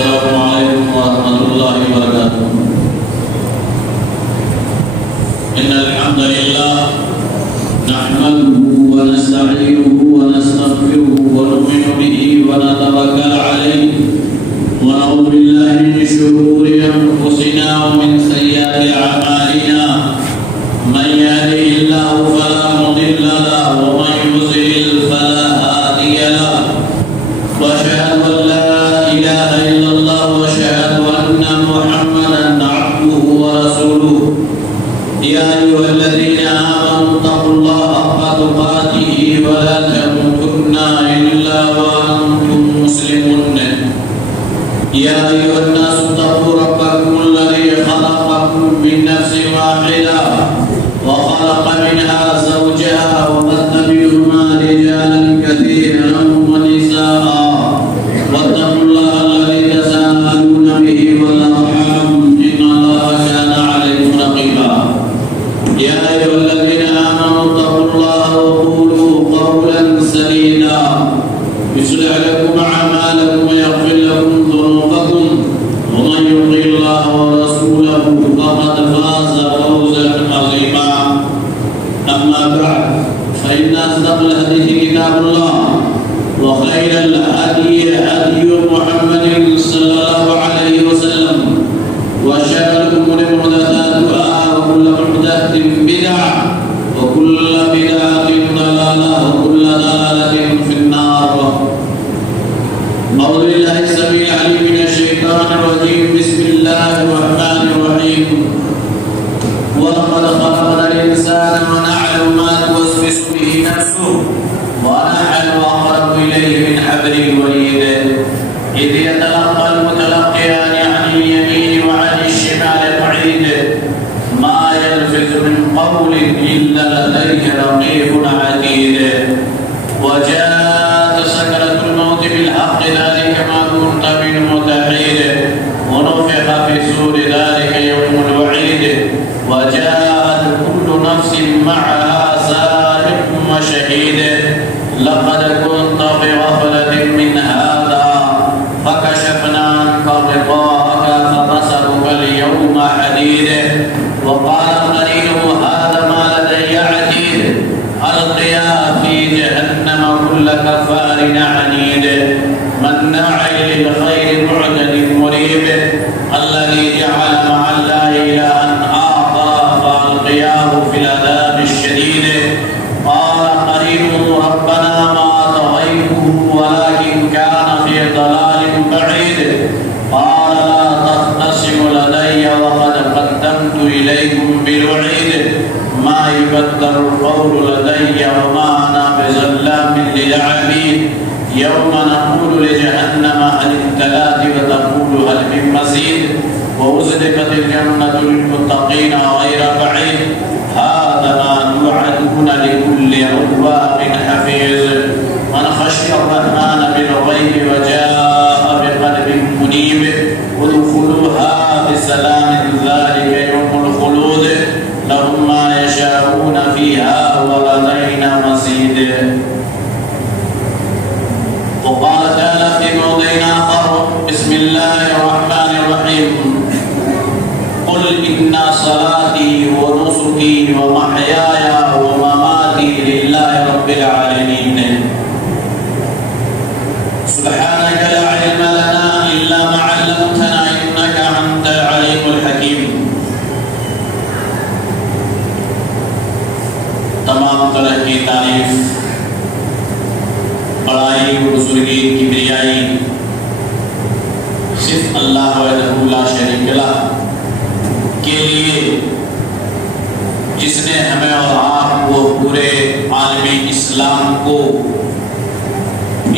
السلام عليكم ورحمة الله وبركاته. إن الحمد لله نحمده ونستعينه ونستغفره ونؤمن به ونتوكل عليه ونعوذ بالله من شرور أنفسنا ومن سيئات أعمالنا. من يهده الله فلا مضل له ومن يضلل فلا هادي له. وأشهد أن لا إله إلا الله وأشهد أن محمدا عبده ورسوله. يا أيها الذين آمنوا اتقوا الله حق تقاته ولا تموتن إلا وأنتم مسلمون. يا أيها الناس اتقوا ربكم الذي خلقكم من نفس واحدة وخلق منها زوجها وبث منهما رجالا كثيرا ونساء. واتقوا الله الذي تساءلون به والأرحام إن الله كان عليكم رقيبا. يا أيها الذين آمنوا اتقوا الله وقولوا قولا سديدا يصلح لكم أعمالكم ويغفر لكم ذنوبكم ومن يطع الله ورسوله فقد فاز فوزا عظيما. أما بعد فإن أصدق الحديث كتاب الله وخير الهدي هدي محمد صلى الله عليه وسلم وشر الأمور محدثاتها وكل محدثة بدعة وكل بدعة ضلالة وكل ضلالة في النار. أعوذ بالله السميع العليم من الشيطان الرجيم. بسم الله الرحمن الرحيم. ولقد خلقنا الإنسان ونعلم ما توسوس به نفسه ونحن أقرب إليه من حبل الوريد إذ يتلقى المتلقيان عن اليمين وعن الشمال قعيد ما يلفظ من قول إلا لديه رقيب عتيد. وجاءت سكرة الموت بالحق ذلك ما كنت منه تحيد. ونفخ في الصور ذلك يوم الوعيد. وجاءت كل نفس معها سائق وشهيد. لقد كنت في غفلة من هذا فكشفنا عنك غطاءك فبصرك اليوم حديد. وقال قرينه هذا ما لدي عتيد. ألقيا في جهنم كل كفار عنيد مناع للخير معتد مريب. الذي جعل مع الله إلها آخر فألقياه في العذاب الشديد. قال قرينه ربنا ما طغيته ولكن كان في ضلال بعيد. قال لا تختصموا لدي وقد قدمت إليكم بالوعيد. ما يبدل القول لدي وما أنا بظلام للعبيد. يوم نقول لجهنم هل امتلأت وتقول هل من مزيد. وأزلفت الجنة للمتقين غير بعيد. هذا ما توعدون لكل أواب حفيظ. من خشي الرحمن بالغيب وجاء بقلب منيب ادخلوها بسلام ذلك يوم الخلود. لهم ما يشاءون فيها ولدينا مزيد. وقال تعالى في موضع آخر بسم الله الرحمن الرحيم. قل إن صلاتي ونسكي ومحياي ومماتي لله رب العالمين. سبحانك لا علم لنا إلا ما علمتنا إنك أنت العليم الحكيم. تمام طرح کی تعریف بڑائی بزرگی کبریائی صرف اللہ وحدہ لا شریک لہ کے لیے جس نے ہمیں اور آپ کو پورے عالم اسلام کو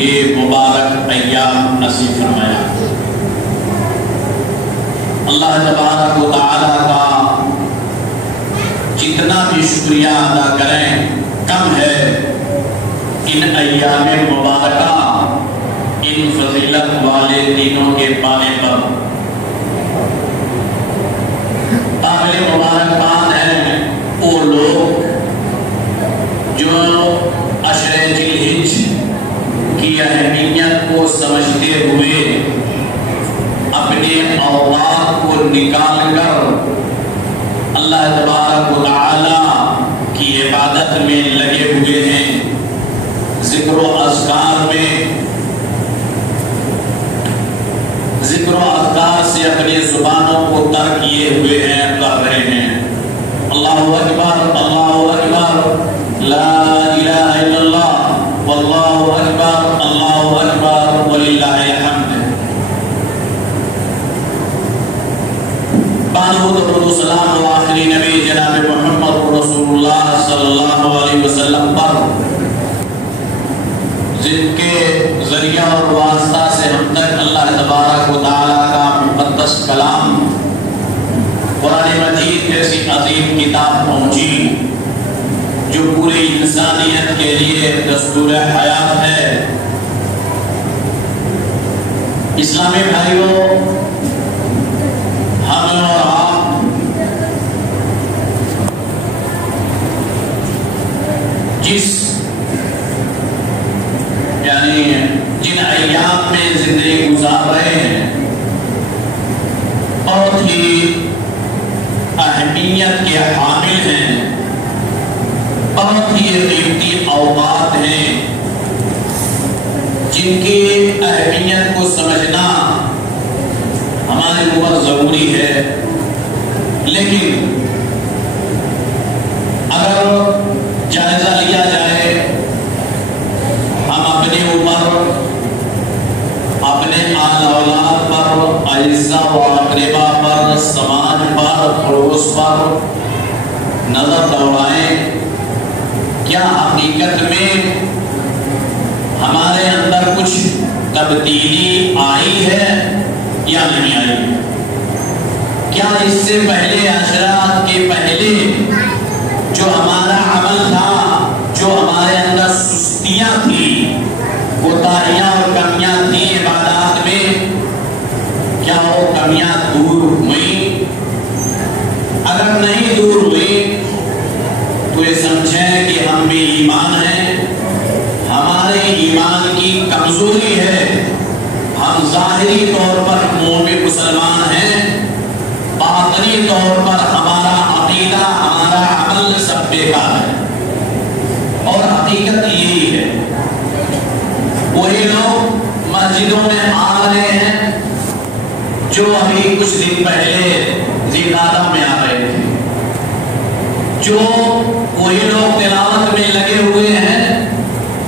یہ مبارک ایام نصیب فرمایا. اللہ تبارک و تعالیٰ کا جتنا بھی شکریہ ادا کریں کم ہے. ان ایام مبارکہ ان فضیلت والے دنوں کے پانے پر قابل مبارکباد ہیں وہ لوگ جو عشر ذی الحجہ کی اہمیت کو سمجھتے ہوئے میں لگے ہوئے ہیں، ذکر و اذکار سے اپنی زبانوں کو تر کیے ہوئے ہیں، کر رہے ہیں۔ اللہ اکبر، اللہ اکبر، لا الہ الا اللہ، واللہ اکبر، اللہ اکبر، وللہ الحمد۔ درود و سلام و آخری نبی جناب محمد رسول اللہ صلی اللہ علیہ وسلم پر، جن کے ذریعہ اور واسطہ سے ہم تک اللہ تبارک و تعالیٰ کا مقدس کلام قرآن مجید جیسی عظیم کتاب پہنچی، جو پوری انسانیت کے لیے دستور حیات ہے۔ اسلامی بھائیوں، ہم اور آپ جن ایام میں زندگی گزار رہے ہیں، بہت ہی اہمیت کے حامل ہیں، بہت ہی قیمتی اوقات ہیں، جن کی اہمیت کو سمجھنا ہمارے اوپر ضروری ہے۔ لیکن اگر جائزہ لیا جائے، ہم اپنے اوپر، اپنے آل اولاد پر، اعزاء و اقربا پر، سماج پر، پڑوس پر نظر دوڑائیں، کیا حقیقت میں ہمارے اندر کچھ تبدیلی آئی ہے یا نہیں آئی؟ کیا اس سے پہلے عشرات کے پہلے جو ہمارا عمل تھا، جو ہمارے اندر سستیاں تھیں، کوتاہیاں اور کمیاں تھیں عبادات میں، کیا وہ کمیاں دور ہوئیں؟ اگر نہیں دور ہوئی تو یہ سمجھیں کہ ہم بھی ایمان ہیں، ہمارے ایمان کی کمزوری ہے، ہم ظاہری طور پر مومن مسلمان ہیں، باطنی طور پر ہمارا عقیدہ، ہمارا عمل سب بیکار ہے۔ اور حقیقت یہی ہے، وہی لوگ مسجدوں میں آ رہے ہیں جو ابھی کچھ دن پہلے ذیقعدہ میں آ رہے تھے، جو وہی لوگ تلاوت میں لگے ہوئے ہیں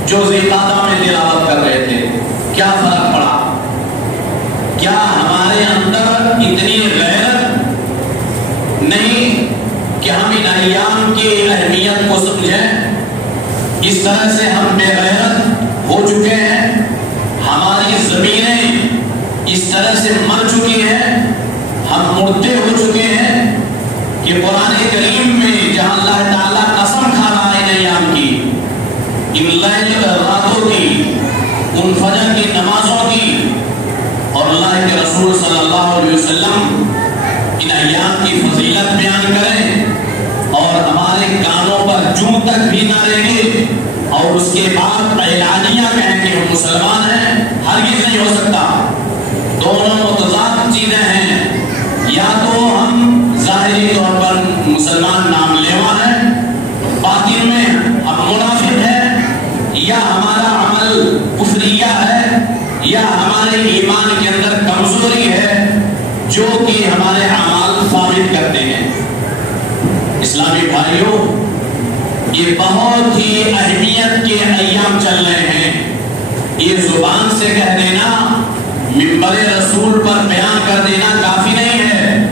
جو ذیقعدہ میں تلاوت کر رہے تھے۔ کیا فرق پڑا؟ کیا ہمارے اندر اتنی غیرت نہیں کہ ہم ان ایام کی اہمیت کو سمجھیں؟ اس طرح سے ہم بے غیرت ہو چکے ہیں، ہماری زمینیں اس طرح سے مر چکی ہیں، ہم مردے ہو چکے ہیں کہ قرآن کریم میں جہاں اللہ تعالیٰ قسم کھا رہا ہے ان ایام کی، ان راتوں کی، ان فجر کی نمازوں کی، اور اللہ کے رسول صلی اللہ علیہ وسلم ان ایام کی فضیلت بیان کریں اور ہمارے کانوں پر جوں تک بھی نہ رہے اور اس کے بعد اعلانیہ کہیں کہ ہم مسلمان ہیں، ہرگز نہیں ہو سکتا۔ دونوں متضاد چیزیں ہیں، یا تو ہم ظاہری طور پر مسلمان نام لیوا ہیں، باطن میں ہم منافق ہیں، یا ہمارا عمل کفریہ ہے، یا ہمارے ایمان کے اندر کمزوری ہے جو کہ ہمارے اعمال ثابت کرتے ہیں۔ اسلامی بھائیوں، یہ بہت ہی اہمیت کے ایام چل رہے ہیں۔ یہ زبان سے کہہ دینا، منبر رسول پر بیان کر دینا کافی نہیں ہے،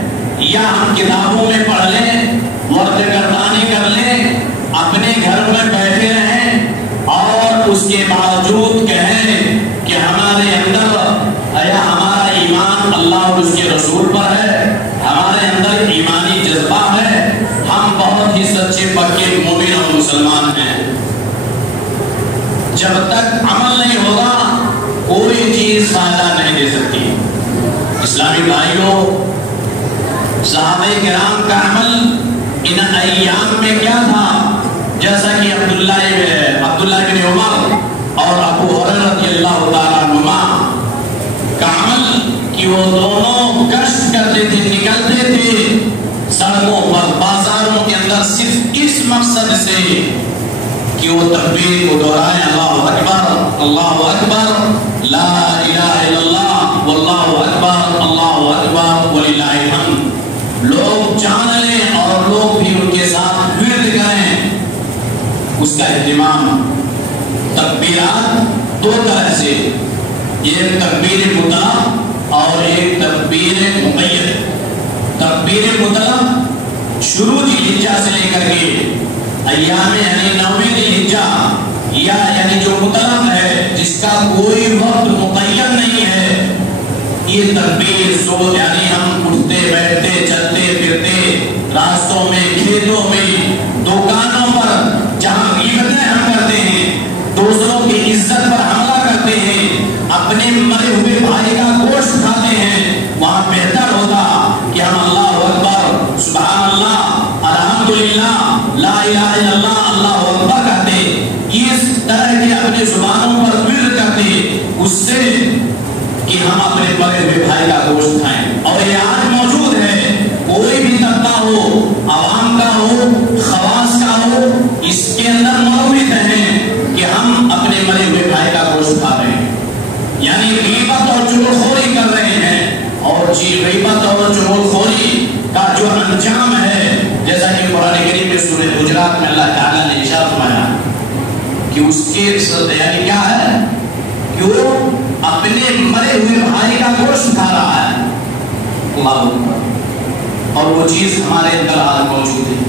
یا ہم کتابوں میں پڑھ لیں، ورد گردانی کر لیں، اپنے گھر میں بیٹھے رہیں اور اس کے باوجود کہیں کہ ہمارے اندر یا ہمارا ایمان اللہ اور اس کے رسول پر ہے، ہمارے اندر ایمانی جذبہ ہے، ہم بہت ہی سچے پکے مومن اور مسلمان ہیں۔ جب تک عمل نہیں ہوگا کوئی چیز فائدہ نہیں دے سکتی۔ اسلامی بھائیوں، صحابہ کرام کا عمل ان ایام میں کیا تھا؟ جیسا کہ عبداللہ بن عمر اور ابو ہریرہ رضی اللہ تعالیٰ عنہما کا عمل کہ وہ دونوں گشت کرتے تھے، نکلتے تھے سڑکوں پر، بازاروں کے اندر، صرف اس مقصد سے کہ وہ تکبیر کو دہرائیں، اللہ اکبر اللہ اکبر لا الہ الا اللہ واللہ اکبر اللہ اکبر وللہ الحمد۔ لوگ جان لیں اور لوگ بھی ان کے ساتھ ورد کریں اس کا اہتمام۔ تکبیرات دو طرح سے، ایک تکبیر مطلق اور ایک تکبیر مقید۔ تکبیر مطلق شروع ذی الحجہ سے لے کر کے ایام یعنی 9 ذی الحجہ یا یعنی جو مطلق ہے جس کا کوئی وقت مقید نہیں ہے، یہ تکبیر صبح یعنی ہم اٹھتے بیٹھتے چلتے پھرتے راستوں میں کھیتوں میں دکانوں پر جہاں غیبتیں ہم کرتے ہیں، دوسروں کی عزت پر حملہ کرتے ہیں، اپنے مرے ہوئے بھائی کا گوشت کھاتے ہیں، وہاں بہتر ہوتا کہ ہم اللہ اکبر سبحان اللہ الحمدللہ لا الہ الا اللہ اللہ اکبر کہتے، اس طرح کے اپنے زبانوں پر ورد کرتے، اس سے کہ ہم اپنے مرے ہوئے بھائی کا گوشت کھائیں۔ اور یہ آج موجود ہے، کوئی بھی طبقہ ہو، عوام کا ہو، خواص کا ہو، اس کے اندر مروت ہیں کہ ہم اپنے مرے ہوئے بھائی کا گوشت کھا رہے ہیں، یعنی غیبت اور چغلخوری کر رہے ہیں۔ اور غیبت اور چغلخوری کا جو انجام ہے، جیسا کہ قرآن کریم میں سورہ حجرات میں اللہ تعالیٰ نے ارشاد فرمایا کہ اس کے یعنی کیا ہے کہ وہ اپنے مرے ہوئے بھائی کا گوشت کھا رہا ہے، اللہ اکبر، اور وہ چیز ہمارے اندر آج موجود ہے۔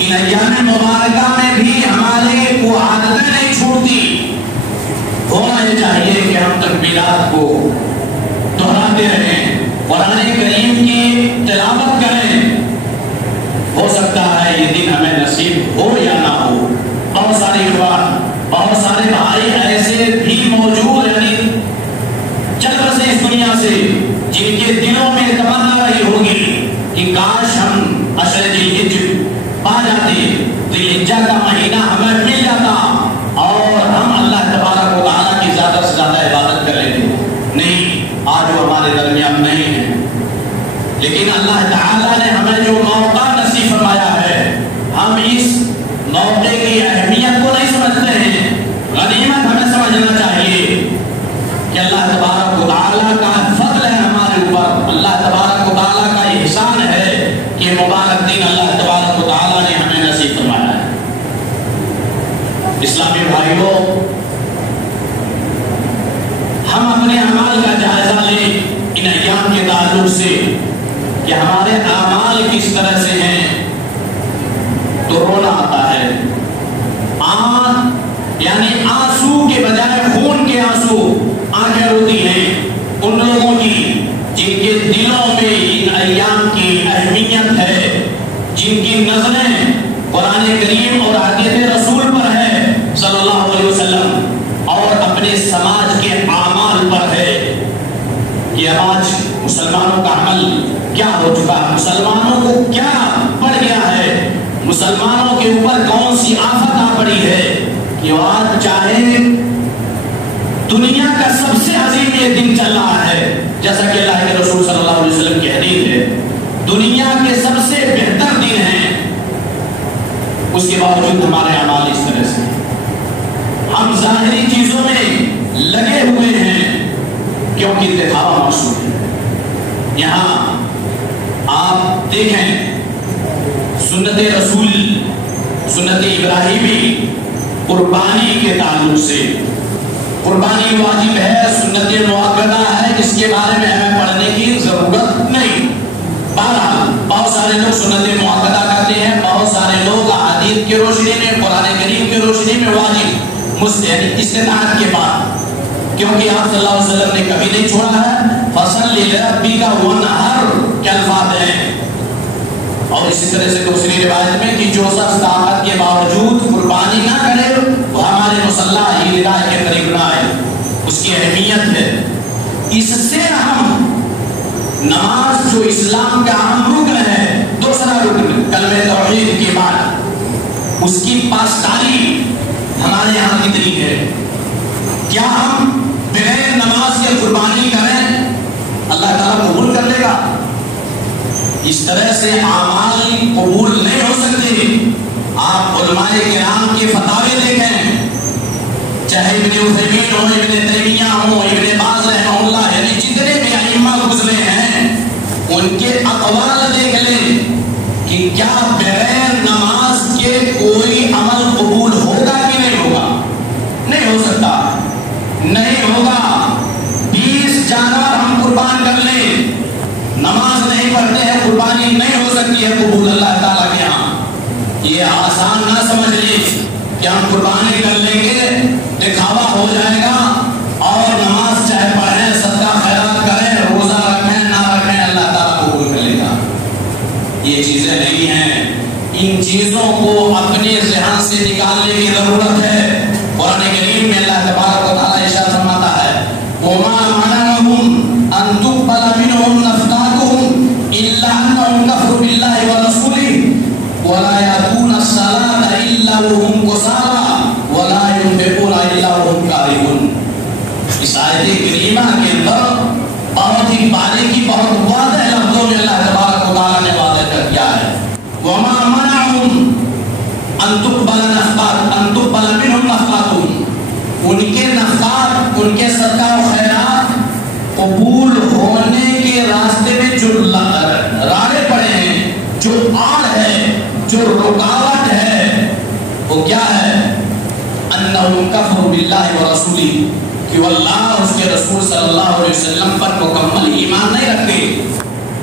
ان ایام مبارکہ میں بھی ہمارے وہ عادتیں نہیں چھوڑتی۔ ہونا یہ چاہیے کہ ہم تکبیرات کو دہراتے رہیں، قرآن کریم کی تلاوت کریں۔ ہو سکتا ہے یہ دن ہمیں نصیب ہو یا نہ ہو۔ بہت سارے اخوان، بہت سارے بھائی ایسے بھی موجود یعنی چل بسے اس دنیا سے، جن کے دلوں میں تمنا رہی ہوگی کہ کاش ہم عشر ذی الحجہ پا جاتے، ذی الحجہ کا مہینہ ہمیں مل جاتا اور ہم اللہ تبارک و تعالیٰ کی زیادہ سے زیادہ عبادت کر لیتے۔ نہیں، آج وہ ہمارے درمیان نہیں ہے، لیکن اللہ تعالیٰ نے ہمیں جو موقع نصیب فرمایا ہے، ہم اس موقع کی اہمیت کو نہیں سمجھتے ہیں۔ غنیمت ہمیں سمجھنا چاہیے کہ اللہ تبارک و تعالیٰ کا فضل ہے ہمارے اوپر، اللہ تبارک و تعالیٰ کا احسان ہے کہ مبارک دن اللہ تبارک و تعالیٰ نے ہمیں نصیب فرمایا ہے۔ اسلامی بھائیوں، ہم اپنے اعمال کا جائزہ لیں ان ایام کے تعلق سے کہ ہمارے اعمال کس طرح سے ہیں، تو رونا آتا ہے۔ یعنی آنسو کے بجائے خون کے آنسو آنکھیں روتی ہیں ان لوگوں کی جن کے دلوں میں ان ایام کی اہمیت ہے، جن کی نظریں قرآن کریم اور حدیث رسول پر ہے صلی اللہ علیہ وسلم اور اپنے سماج کے اعمال پر ہے کہ آج مسلمانوں کا عمل کیا ہو چکا ہے، مسلمانوں کو کیا پڑ گیا ہے، مسلمانوں کے اوپر کون سی آفت آ پڑی ہے کہ آج چاہے دنیا کا سب سے عظیم یہ دن چل رہا ہے، جیسا کہ اللہ کے رسول صلی اللہ علیہ وسلم کی حدیث ہے، دنیا کے سب سے بہتر دن ہیں، اس کے باوجود ہمارے اعمال اس طرح سے ہم ظاہری چیزوں میں لگے ہوئے ہیں کیونکہ دکھاوا مقصود ہے۔ یہاں آپ دیکھیں سنت رسول، سنت ابراہیمی قربانی کے تعلق سے، قربانی واجب ہے، سنت مؤکدہ ہے، جس کے بارے میں ہمیں پڑھنے کی ضرورت نہیں۔ بہرحال بہت سارے لوگ سنت مؤکدہ کرتے ہیں، بہت سارے لوگ احادیث کی روشنی میں، قرآن کریم کی روشنی میں واجب یعنی استطاعت کے بعد، کیونکہ آپ صلی اللہ علیہ وسلم نے کبھی نہیں چھوڑا ہے فصل لربک وانحر کے الفاظ ہیں۔ اور اسی طرح سے دوسری روایت میں کہ جو شخص طاقت کے باوجود قربانی نہ کرے وہ ہمارے مصلی عیدگاہ کے قریب نہ آئے، اس کی اہمیت ہے۔ اس سے ہم نماز جو اسلام کا اہم رکن ہے، دوسرا رکن کلمہ توحید کے بعد اس کی پاسداری ہمارے یہاں کتنی ہے؟ کیا ہم بغیر نماز کے قربانی کریں اللہ تعالیٰ قبول کر لے گا؟ اس طرح سے اعمال قبول نہیں ہو سکتے۔ آپ علماء کرام کے فتاوی دیکھیں، چاہے ابن عثیمین ہو، ابن تیمیہ ہو، ابن باز رحمہ اللہ، یعنی جتنے بھی ائمہ گزرے ہیں ان کے اقوال دیکھ لیں کہ کیا بغیر نماز کے کوئی عمل قبول ہوگا کہ نہیں ہوگا؟ نہیں ہو سکتا، نہیں ہوگا۔ 20 جانور ہم قربان کر لیں، نماز نہیں پڑھتے ہیں، قربانی نہیں ہو سکتی ہے قبول اللہ تعالیٰ کے ہاں۔ یہ آسان نہ سمجھ لیں کہ ہم قربانی کر لیں گے، دکھاوا ہو جائے گا اور نماز چاہے پڑھیں، صدقہ خیرات کریں، روزہ رکھیں نہ رکھیں، اللہ تعالیٰ قبول کر لے گا۔ یہ چیزیں نہیں ہیں، ان چیزوں کو اپنے ذہن سے نکالنے کی ضرورت ہے۔ قرآن کریم میں اللہ تبارک و تعالیٰ ارشاد فرماتا ہے وَمَا مَنَعَهُمْ أَن تُقْبَلَ مِنْهُمْ نَفَقَاتُهُمْ إِلَّا أَنَّهُمْ كَفَرُوا بِاللَّهِ وَرَسُولِهِ وَلَا يَأْتُونَ الصَّلَاةَ إِلَّا وَهُمْ كُسَالَىٰ وَلَا يُنفِقُونَ إِلَّا وَهُمْ كَارِهُونَ۔ اس آیت کریمہ کے اندر بہت ہی باریکی، بہت واضح لفظوں میں اللہ تبارک و تعالیٰ نے واضح کر دیا ہے وَمَا مَنَعَهُمْ أَن تُقْبَلَ مِنْهُمْ نَفَقَاتُهُمْ، ان کے نفقات، ان کے صدقہ و خیرات قبول ہونے کے راستے میں جو راڑے پڑے ہیں، جو آڑ ہے، جو رکاوٹ ہے، وہ کیا ہے؟ أَنَّهُمْ كَفَرُوا بِاللَّهِ وَرَسُولِهِ، کہ وہ اللہ اس کے رسول صلی اللہ علیہ وسلم پر مکمل ایمان نہیں رکھتے،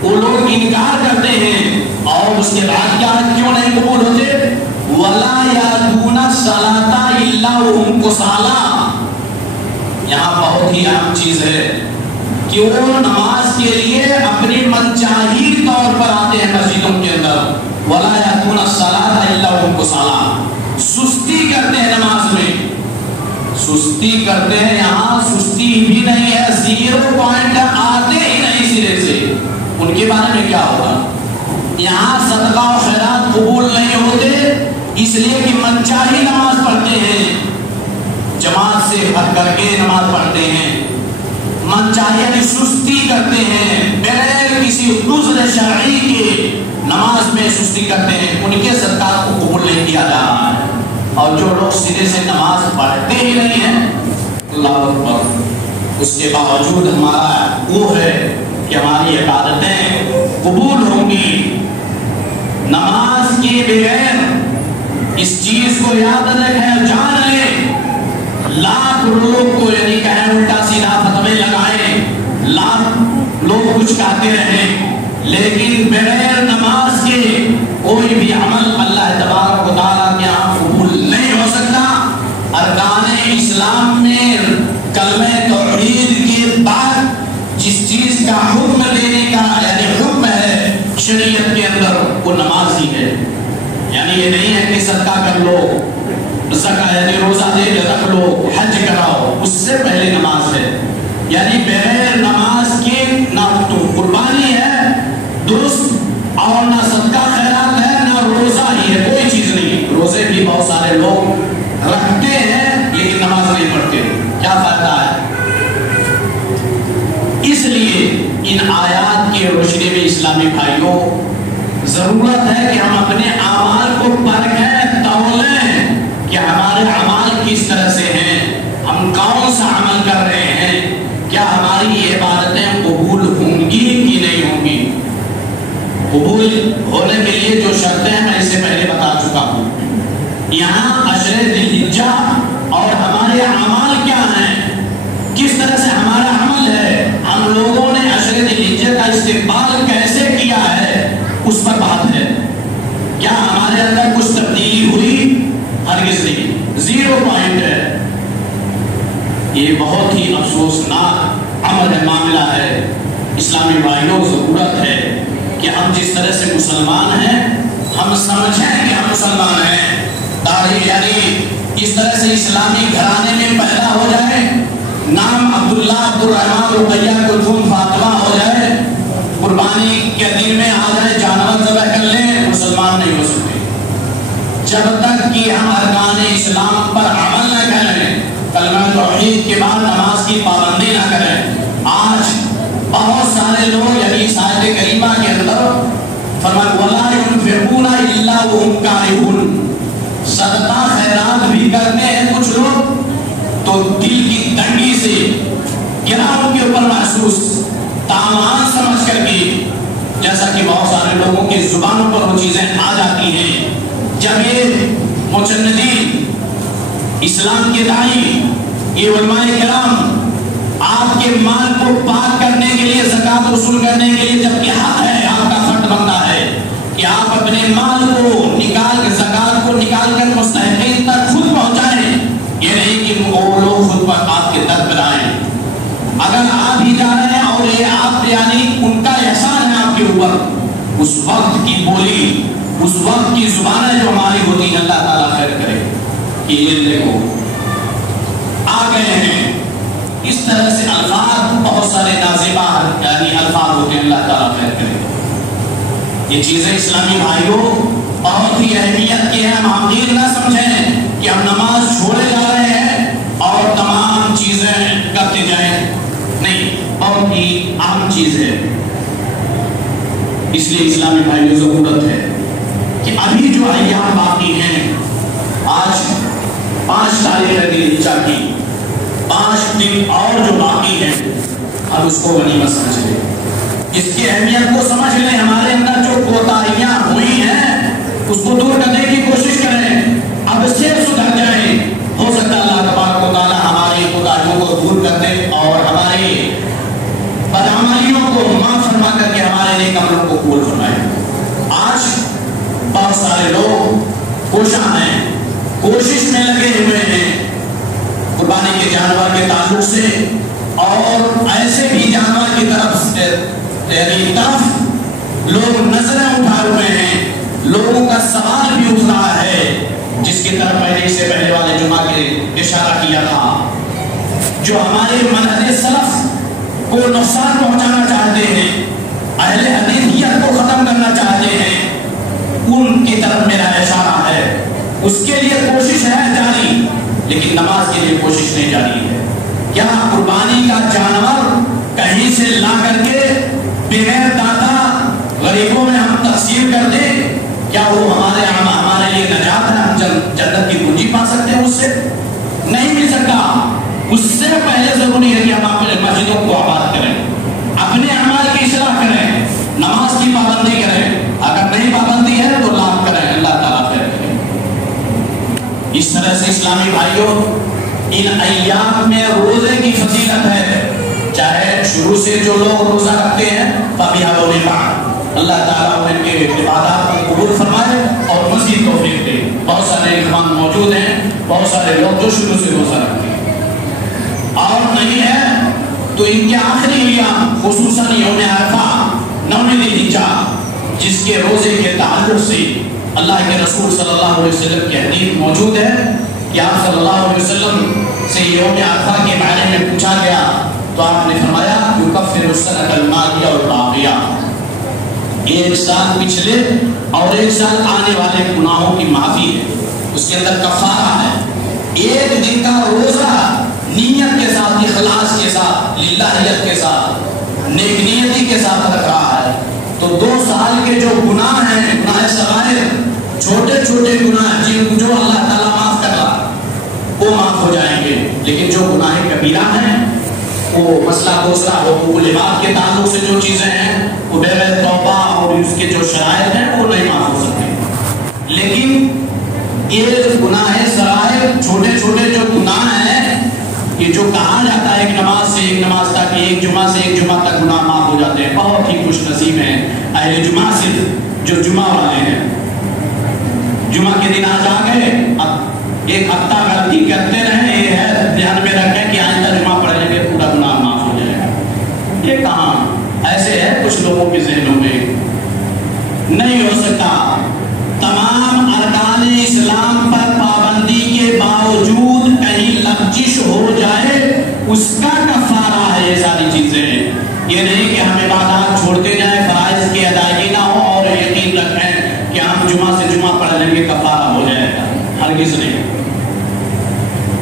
وہ لوگ انکار کرتے ہیں، اور اس کے بعد کیا کیوں نہیں قبول ہوتے؟ وَلَا يَأْتُونَ الصَّلَاةَ إِلَّا وَهُمْ كُسَالَىٰ۔ یہاں بہت ہی اہم چیز ہے کہ وہ نماز کے لیے اپنی منچاہی طور پر آتے ہیں مسجدوں کے اندر۔ وَلَا يَأْتُونَ الصَّلَاةَ إِلَّا وَهُمْ كُسَالَىٰ، سستی کرتے ہیں نماز میں، سستی کرتے ہیں، یہاں سستی بھی نہیں ہے، 0 پوائنٹ آتے ہی نہیں سرے سے۔ ان کے بارے میں کیا ہوگا؟ یہاں صدقہ و خیرات قبول نہیں ہوتے اس لیے کہ منچاہی نماز پڑھتے ہیں، جماعت سے ہٹ کر کے نماز پڑھتے ہیں، منچاہی یعنی سستی کرتے ہیں، بغیر کسی عذر شرعی کے نماز میں سستی کرتے ہیں، ان کے صدقات کو قبول نہیں کیا جا رہا ہے۔ اور جو لوگ سرے سے نماز پڑھتے ہی نہیں ہیں، اللہ اکبر، اس کے باوجود ہمارا وہ ہے کہ ہماری عبادتیں قبول ہوں گی۔ نماز کے بغیر اس چیز کو یاد رکھیں، جان لیں، لاکھ لوگ کو یعنی کہیں الٹا سیدھا فتوے لگائیں، لاکھ لوگ کچھ کہتے رہیں، لیکن بغیر نماز کے کوئی بھی عمل اللہ تبارک و تعالیٰ کے یہاں قبول نہیں ہو سکتا۔ ارکان اسلام میں کلمہ توحید کے بعد جس چیز کا حکم دینے کا یعنی حکم ہے شریعت کے اندر، وہ نماز ہی ہے۔ یعنی یہ نہیں ہے کہ صدقہ کر لو، زکاۃ یعنی روزہ دے کے رکھ لو، حج کراؤ، اس سے پہلے نماز ہے۔ یعنی بغیر نماز کے نہ تو قربانی ہے درست، اور نہ صدقہ خیرات ہے، نہ روزہ ہی ہے، کوئی چیز نہیں۔ روزے بھی بہت سارے لوگ رکھتے ہیں لیکن نماز نہیں پڑھتے، کیا فائدہ ہے؟ اس لیے ان آیات کی روشنی میں اسلامی بھائیوں ضرورت ہے کہ ہم اپنے اعمال کو پرکھیں، تولیں کہ ہمارے اعمال کس طرح سے ہیں، ہم کون سا عمل کر رہے ہیں، کیا ہماری یہ عبادتیں قبول ہوں گی کہ نہیں ہوں گی۔ قبول ہونے کے لیے جو شرطیں ہیں میں اس سے پہلے بتا چکا ہوں۔ یہاں عشر ذی الحجہ اور ہمارے اعمال کیا ہیں، کس طرح سے ہمارا عمل ہے، ہم لوگوں نے عشر ذی الحجہ کا استقبال کیسے کیا ہے، اس پر بات ہے۔ کیا ہمارے اندر کچھ تبدیلی ہوئی؟ ہرگز نہیں، 0 پوائنٹ ہے۔ یہ بہت ہی افسوسناک عمل معاملہ ہے۔ اسلامی بھائیوں ضرورت ہے کہ ہم جس طرح سے مسلمان ہیں ہم سمجھیں کہ ہم مسلمان ہیں، تاریخ یعنی اس طرح سے اسلامی گھرانے میں پیدا ہو جائے، نام عبداللہ، عبدالرحمن، رقیہ، کلثوم، فاطمہ ہو جائے، قربانی کے دن میں آ جائے، جانور ذبح کر لیں، مسلمان نہیں ہو سکتے جب تک کہ ہم ارکان اسلام پر عمل نہ کریں، کلمہ توحید کے بعد نماز کی پابندی نہ کریں۔ آج بہت سارے لوگ یعنی اس آیت کریمہ کے اندر فرمایا وَلَا يُنْفِقُونَ إِلَّا وَهُمْ كَارِهُونَ، صدقہ خیرات بھی کرتے ہیں کچھ لوگ تو دل کی تنگی سے گرا ان کے اوپر محسوس تاوان سمجھ کر کے، جیسا کہ بہت سارے لوگوں کے زبانوں پر وہ چیزیں آ جاتی ہیں، جب یہ مجندین اسلام کے داعی، یہ علماء کرام آپ کے مال کو پاک کرنے کے لیے، زکات وصول کرنے کے لیے، جب کہ حق ہے، آپ کا فرض بنتا ہے کہ آپ اپنے مال کو نکال کر، زکات کو نکال کر مستحقین تک خود پہنچائیں، یہ نہیں کہ وہ لوگ خود پر آپ کے در پر آئیں۔ اگر آپ ہی جا رہے ہیں اور یہ آپ یعنی ان کا احسان ہے آپ کے اوپر، اس وقت کی بولی، اس وقت کی زبانیں جو ہماری ہوتی ہیں، اللہ تعالیٰ خیر کرے کہ یہ دیکھو آ گئے ہیں۔ اس طرح سے الفاظ بہت سارے نازیبہ یعنی الفاظ ہوتے ہیں، اللہ تعالیٰ خیر کرے۔ یہ چیزیں اسلامی بھائیوں بہت ہی اہمیت کی ہیں۔ ہم حقیر نہ سمجھیں کہ ہم نماز چھوڑے جا رہے ہیں اور تمام چیزیں کرتے جائیں، نہیں، بہت ہی اہم چیز ہے۔ اس لیے اسلامی بھائیوں ضرورت ہے کہ ابھی جو ایام باقی ہیں، آج 5 تاریخ ہے ذوالحجہ کی، 5 دن اور جو باقی ہیں، اب اس کو غنیمت سمجھ لیں، اس کی اہمیت کو سمجھ لیں۔ ہمارے اندر جو کوتاہیاں ہوئی ہیں اس کو دور کرنے کی کوشش کریں، اب سے سدھر جائیں۔ ہو سکتا ہے اللہ تبارک و تعالیٰ ہماری کوتاہیوں کو دور کر دے اور ہماری بدعمالیوں کو معاف فرما کر کے ہمارے نیک عملوں کو قبول فرمائے۔ آج بہت سارے لوگ کوشاں ہیں، کوشش میں لگے ہوئے ہیں قربانی کے جانور کے تعلق سے، اور ایسے بھی جانور کی طرف لوگ نظریں اٹھا رہے ہیں، لوگوں کا سوال بھی اٹھ رہا ہے، جس کی طرف میں نے اس سے پہلے والے جمعہ کے اشارہ کیا تھا، جو ہمارے منہج سلف کو نقصان پہنچانا چاہتے ہیں، اہل حدیثیت کو ختم کرنا چاہتے ہیں، ان کی طرف میرا اشارہ ہے۔ اس کے لیے کوشش ہے جاری، لیکن نماز کے لیے کوشش نہیں جاری ہے۔ کیا قربانی کا جانور کہیں سے لا کر کے بغیر داتا غریبوں میں ہم تقسیم کر دیں، کیا وہ ہمارے لیے نجات ہے؟ ہم جنت کی کنجی پا سکتے ہیں؟ اس سے نہیں مل سکتا۔ اس سے پہلے ضروری ہے کہ ہم اپنے مسجدوں کو آباد کریں، اپنے اعمال کی اصلاح کریں، نماز کی پابندی کریں، اگر نہیں پابندی ہے تو لاکھ کریں، اللہ تعالیٰ خیر کرے۔ اس طرح سے اسلامی بھائیوں، ان ایام میں روزے کی فضیلت ہے، چاہے شروع سے جو لوگ روزہ رکھتے ہیں فَبِهَا وَبِهَا، اللہ تعالیٰ ان کے عبادات کو قبول فرمائے اور مزید توفیق دے۔ بہت سارے اخوان موجود ہیں، بہت سارے لوگ جو شروع سے روزہ رکھتے ہیں، اور نہیں ہے تو ان کے آخری ایام خصوصاً یوم عرفہ، 9 ذوالحجہ، جس کے روزے کے تعلق سے اللہ کے رسول صلی اللہ علیہ وسلم کی حدیث موجود ہے کہ آپ صلی اللہ علیہ وسلم سے یوم عرفہ کے بارے میں پوچھا گیا تو آپ نے فرمایا یکفر السنۃ الماضیہ والباقیہ، ایک سال پچھلے اور ایک سال آنے والے گناہوں کی معافی ہے، اس کے اندر کفارہ ہے۔ ایک دن کا روزہ نیت کے ساتھ، اخلاص کے ساتھ، للہیت کے ساتھ، نیک نیتی کے ساتھ رکھ رہا ہے، تو 2 سال کے جو گناہ ہیں، گناہ صغائر، چھوٹے چھوٹے گناہ جن جو اللہ تعالیٰ معاف کر رہا وہ معاف ہو جائیں گے، لیکن جو گناہ کبیرہ ہیں، وہ مسئلہ دوسرا حقوق العباد کے تعلق سے جو چیزیں ہیں وہ بغیر توبہ اور اس کے جو شرائط ہیں وہ نہیں معاف ہو سکتے۔ لیکن یہ گناہ صغائر، چھوٹے چھوٹے جو گناہ ہیں، یہ جو کہا جاتا ہے ایک نماز سے ایک نماز تک، ایک جمعہ سے ایک جمعہ تک گناہ معاف ہو جاتے ہیں، بہت ہی خوش نصیب ہیں اہل جمعہ سے جو جمعہ والے ہیں۔ جمعہ کے دن آج آ گئے، اب ایک ہفتہ غلطی کرتے رہیں، یہ ہے دھیان میں رکھیں کہ آئندہ جمعہ پڑھ لیں گے پورا گناہ معاف ہو جائے گا۔ یہ کہاں ایسے ہے کچھ لوگوں کے ذہنوں میں، نہیں ہو سکتا۔ تمام ارکان اسلام پر پابندی کے باوجود کہیں لغزش ہو جائے، اس کا کفارہ ہے یہ ساری چیزیں۔ یہ نہیں کہ ہم عبادات چھوڑتے جائیں، فرائض کی ادائیگی نہ ہو اور یقین رکھیں کہ ہم جمعہ سے جمعہ پڑھ لیں گے کفارہ ہو جائے گا، ہرگز نہیں۔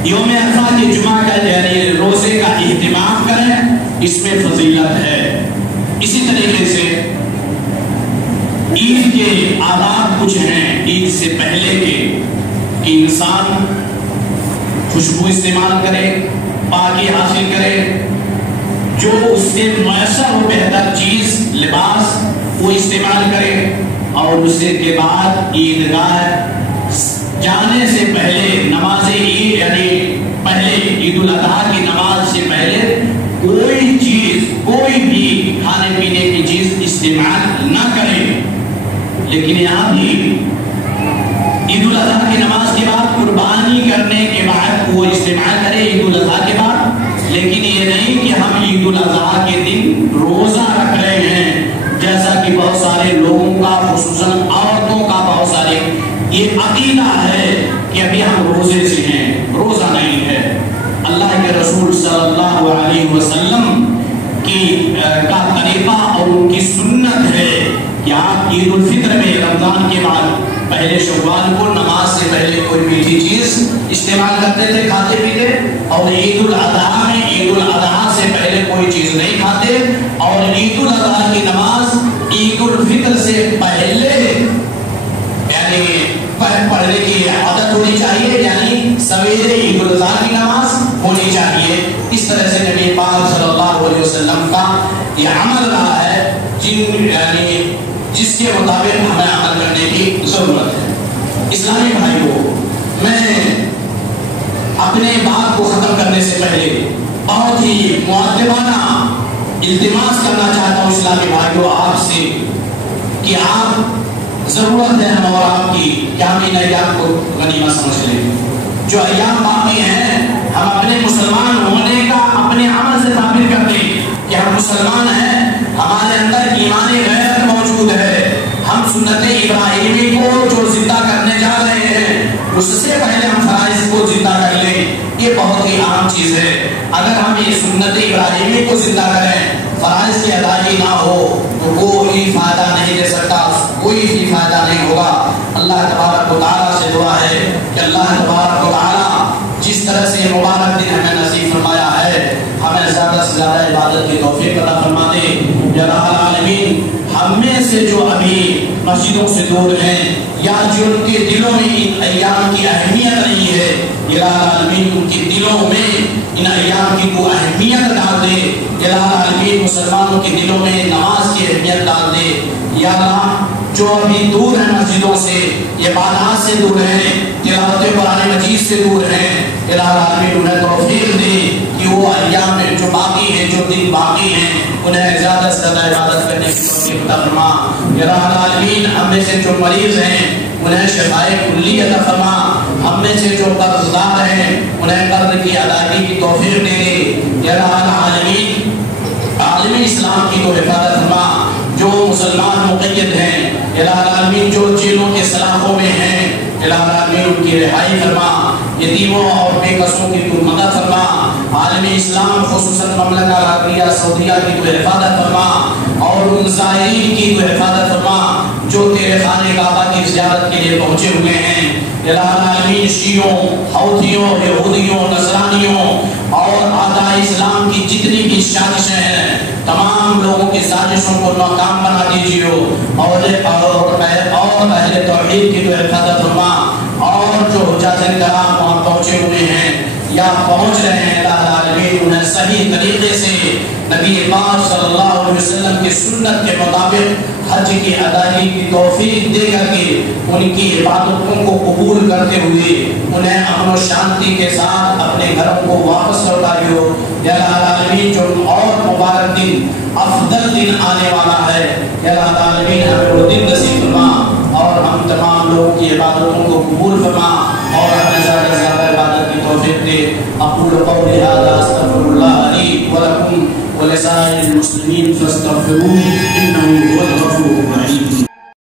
یوم عرفہ کے جمعہ کا یعنی روزے کا اہتمام کریں، اس میں فضیلت ہے۔ اسی طریقے سے عید کے آداب کچھ ہیں عید سے پہلے کے، کہ انسان خوشبو استعمال کرے، پاکی حاصل کرے، جو اس سے میسر و بہتر چیز لباس وہ استعمال کرے، اور اس کے بعد عیدگاہ جانے سے پہلے نماز عید یعنی پہلے عید الاضحیٰ کی نماز سے پہلے کوئی چیز، کوئی بھی کھانے پینے کی چیز استعمال نہ کرے۔ لیکن یہاں بھی عید الاضحیٰ کی نماز کے بعد قربانی کرنے کے بعد وہ استعمال کرے عید الاضحیٰ کے بعد، لیکن یہ نہیں کہ ہم عید الاضحیٰ کے دن روزہ رکھ رہے ہیں، جیسا کہ بہت سارے لوگوں کا خصوصاً عورتوں کا بہت سارے یہ عقیدہ ہے کہ ابھی ہم روزے سے ہیں، روزہ نہیں ہے۔ اللہ کے رسول صلی اللہ علیہ وسلم کا طریقہ اور ان کی سنت ہے کہ آپ عید الفطر میں رمضان کے بعد پہلے شوال کو نماز سے پہلے کوئی میٹھی چیز استعمال کرتے تھے، کھاتے پیتے، اور عید الاضحیٰ میں عید الاضحیٰ سے پہلے کوئی چیز نہیں کھاتے، اور عید الاضحیٰ کی نماز عید الفطر سے پہلے یعنی پڑھنے کی عادت ہونی چاہیے، یعنی سویرے عید الاضحیٰ کی نماز ہونی چاہیے۔ اس طرح سے نبی پاک صلی اللہ علیہ وسلم کا یہ عمل رہا ہے جس کے مطابق ہمیں عمل کرنے کی ضرورت ہے۔ اسلامی بھائیوں، میں اپنے بات کو ختم کرنے سے پہلے بہت ہی مؤدبانہ التماس کرنا چاہتا ہوں اسلامی بھائیوں آپ سے کہ آپ ضرورت ہے ہم اور آپ کی کہ ہم ان ایام کو غنیمت سمجھ لیں۔ جو ایام باقی ہیں ہم اپنے مسلمان ہونے کا اپنے عمل سے ثابت کر دیں کہ ہم مسلمان ہیں، ہمارے اندر ایمان غیرت موجود ہے، ہم سنت ابراہیمی کو جو زندہ کرنے جا رہے ہیں اس سے پہلے ہم فرائض کو زندہ کر لیں، یہ بہت ہی اہم چیز ہے۔ اگر ہم یہ سنت ابراہیمی کو زندہ کریں، فرائض کی ادائیگی نہ ہو تو کوئی فائدہ نہیں دے سکتا، کوئی بھی فائدہ نہیں ہوگا۔ اللہ تبارک و تعالیٰ سے دعا ہے کہ اللہ تبارک و تعالیٰ جس طرح سے مبارک دن ہمیں نصیب فرمایا ہے، ہمیں زیادہ سے زیادہ عبادت کی توفیق عطا فرما دے۔ یا رب العالمین، ہم میں سے جو ابھی مسجدوں سے دور ہیں یا جن کے دلوں میں ان ایام کی اہمیت نہیں ہے، یا رب العالمین ان کے دلوں میں ان ایام کی تو اہمیت ڈال دے۔ یا رب العالمین مسلمانوں کے دلوں میں نماز کی اہمیت ڈال دے۔ یا اللہ، جو ابھی دور ہیں مسجدوں سے، عبادات سے دور ہیں، تلاوت قرآن مجید سے دور ہیں، الہ العالمین انہیں توفیق دے کہ وہ ایام میں جو باقی ہیں، جو دن باقی ہیں، انہیں زیادہ سے زیادہ عبادت کرنے کی توفیق عطا فرما۔ الہ العالمین ہم میں سے جو مریض ہیں انہیں شفائے کلی عطا فرما، ہم میں سے جو قرض دار ہیں انہیں قرض کی ادائیگی کی توفیق دے دے۔ الہ العالمین عالم اسلام کی تو حفاظت فرما، جو مسلمان مقید ہیں الہ العالمین جو جیلوں کے سلاخوں میں ہیں الہ العالمین ان کی رہائی فرما، یتیموں اور بے کسوں کی تو مدد فرما، عالم اسلام خصوصاً مملکہ عربیہ سعودیہ کی تو حفاظت فرما، اور ان زائرین کی تو حفاظت فرما جو تیرے خانہ کعبہ کی زیارت کے لیے پہنچے ہوئے ہیں۔ الہ العالمین شیعوں، حوثیوں، یہودیوں، نصرانیوں اور اعداء اسلام کی جتنی بھی سازشیں ہیں، تمام لوگوں کی سازشوں کو ناکام بنا دیجیے، اور اہل توحید کی تو حفاظت فرما، اور جو حجاج کرام وہاں پہنچے ہوئے ہیں یا پہنچ رہے ہیں الہ العالمین انہیں صحیح طریقے سے نبی پاک صلی اللہ علیہ وسلم کی سنت کے مطابق حج کی ادائیگی کی توفیق دے کر کے ان کی عبادتوں کو قبول کرتے ہوئے انہیں امن و شانتی کے ساتھ اپنے گھروں کو واپس لوٹائیو۔ یا الہ العالمین جو اور مبارک دن، افضل دن آنے والا ہے، یا الہ العالمین ہمیں وہ دن نصیب فرما، اور ہم تمام لوگوں کی عبادتوں کو قبول فرما، اور ہمیں زیادہ سے زیادہ عبادت کی توفیق دے۔ اقول قولی ھذا استغفر اللہ لی ولکم ولسائر المسلمین فاستغفروہ انہ هو الغفور الرحیم۔